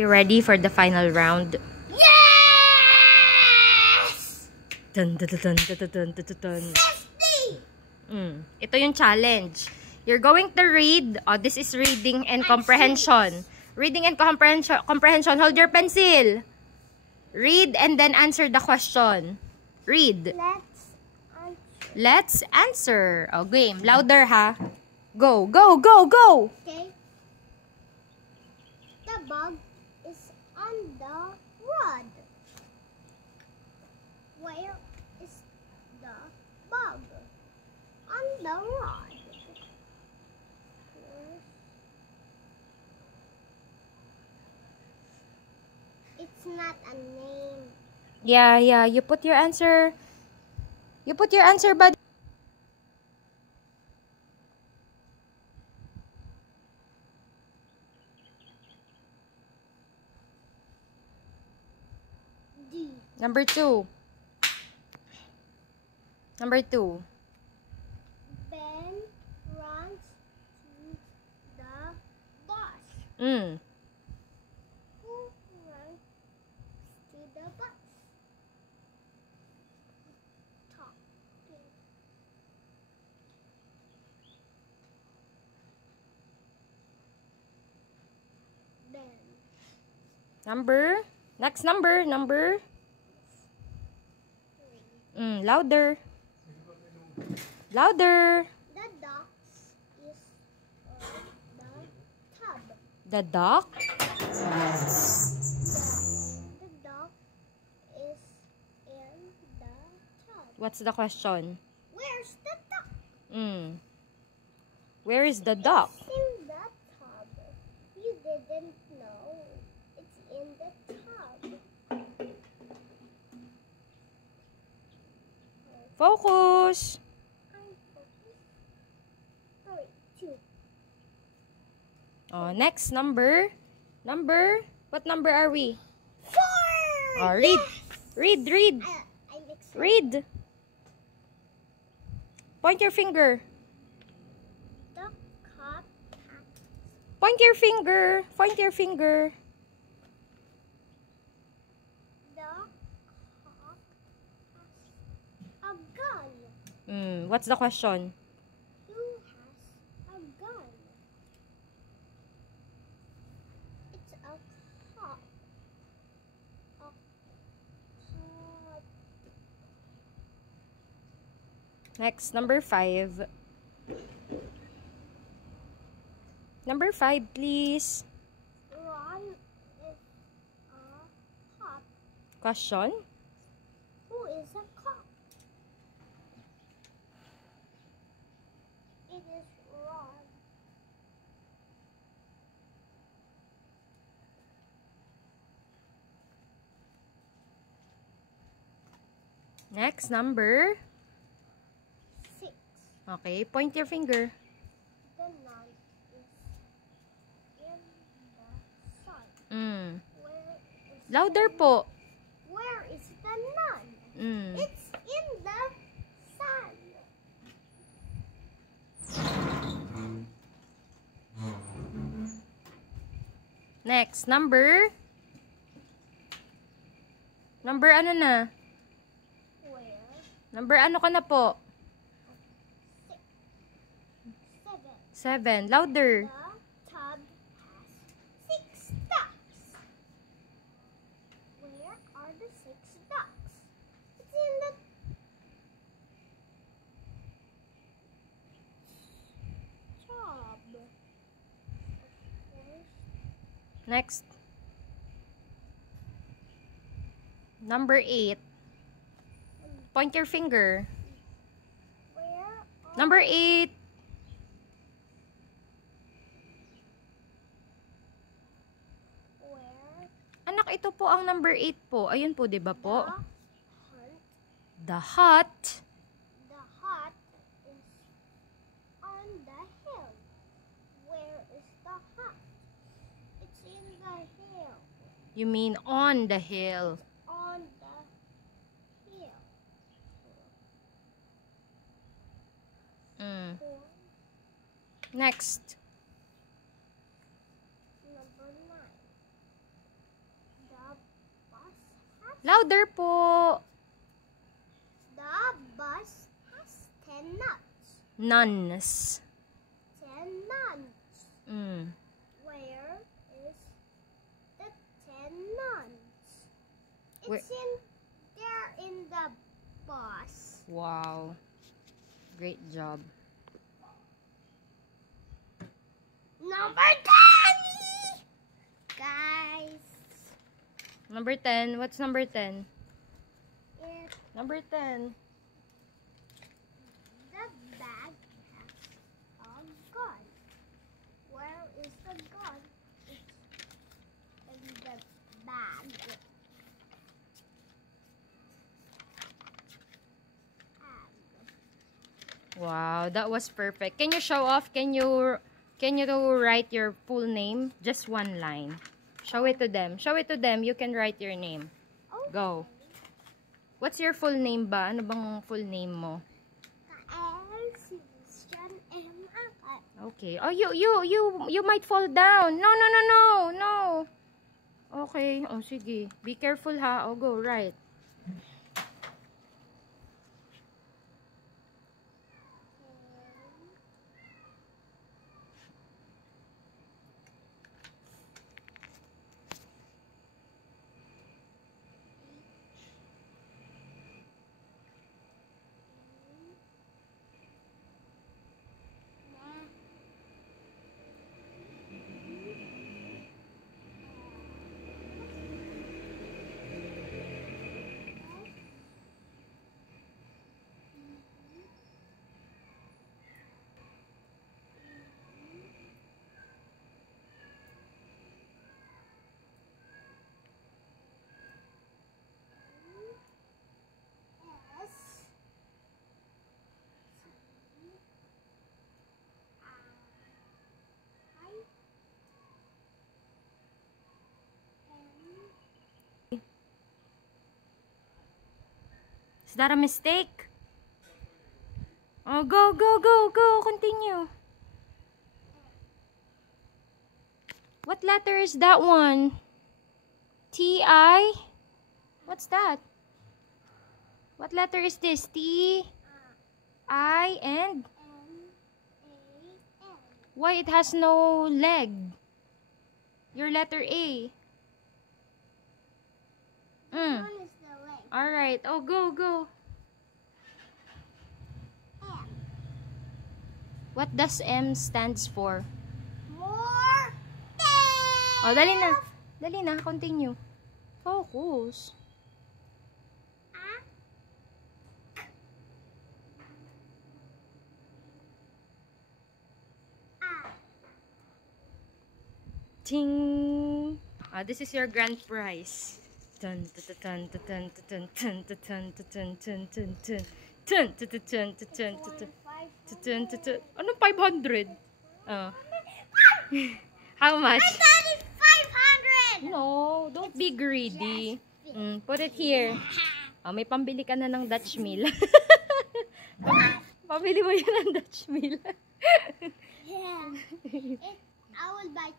You ready for the final round? Yes! Dun, dun, dun, dun, dun, dun, dun, dun. 50! Ito yung challenge. You're going to read. Oh, this is reading and comprehension. Reading and comprehension. Hold your pencil. Read and then answer the question. Read. Let's answer. Oh, game. Louder, ha? Go, go, go, go! Okay. The bug is on the rod. Where is the bug? On the rod. It's not a name. Yeah. You put your answer. You put your answer, buddy. D. Number 2. Number 2. Ben runs to the bus. Who runs to the bus? Talking. Ben. Number. Next number. Number. Louder. Louder. The duck is on the tub. The duck. The duck is in the tub. What's the question? Where's the duck? Where is the duck? It's in the tub. You didn't know. It's in the tub. Focus. I'm focused. 3, 2. Oh, next number. Number. What number are we? 4! Oh, read. Yes! Read. I'm excited. Read. Point your finger. The cat Point your finger. Point your finger. The cat has a gun. What's the question? Who has a gun? It's a cop. A cop. Next, number 5. Number 5, please. Ron is a cop. Question? Who is a cop? It is Ron. Next, number. 6. Okay, point your finger. The nun is in the sun. Where is Louder the po. Where is the nun? It's in the sun. Next, number. Number ano na? Where? Number ano ka na po? 7. 7. Louder. The tub has 6 ducks. Where are the 6 ducks? It's in the tub. Of course. Next. Number 8. Point your finger. Where are Number 8. where Anak, ito po ang number 8 po. Ayun po, 'di ba po? the The hunt? hut. The hut is on the hill. Where is the hut? It's in the hill. You mean on the hill. On the hill. Next. Number 9. Louder po. The bus has 10 nuts. Nuns. 10 nuns. Mm. Where is the 10 nuns? Where- It's in there in the bus. Wow. Great job. Number 10! Guys, Number 10. What's number 10? it, Number 10. the bag has a gun. Where is the gun? It's in the bag. Wow, that was perfect. Can you show off? Can you write your full name? Just one line. Show it to them. Show it to them. You can write your name. Go. What's your full name ba? Ano bang full name mo? Okay. Oh, you might fall down. No, no, no, no. No. Okay. Oh, sige. Be careful ha. Oh, go. Right. Is that a mistake? Oh, go, go, go, go. Continue. What letter is that one? T-I? What's that? What letter is this? T, I, and? Why it has no leg? Your letter A. One is the leg. Alright. Oh, go, go. M. What does M stands for? More. Oh, dali na. Dali na. Continue. Focus. Ting. This is your grand prize. Dun dun dun dun dun dun dun dun dun dun dun dun dun dun dun dun dun dun. Anong 500? How much? I thought it's 500. No, don't be greedy. Put it here. May pambili ka na ng Dutch meal. Pambili mo yun ng Dutch meal. Yeah. I will buy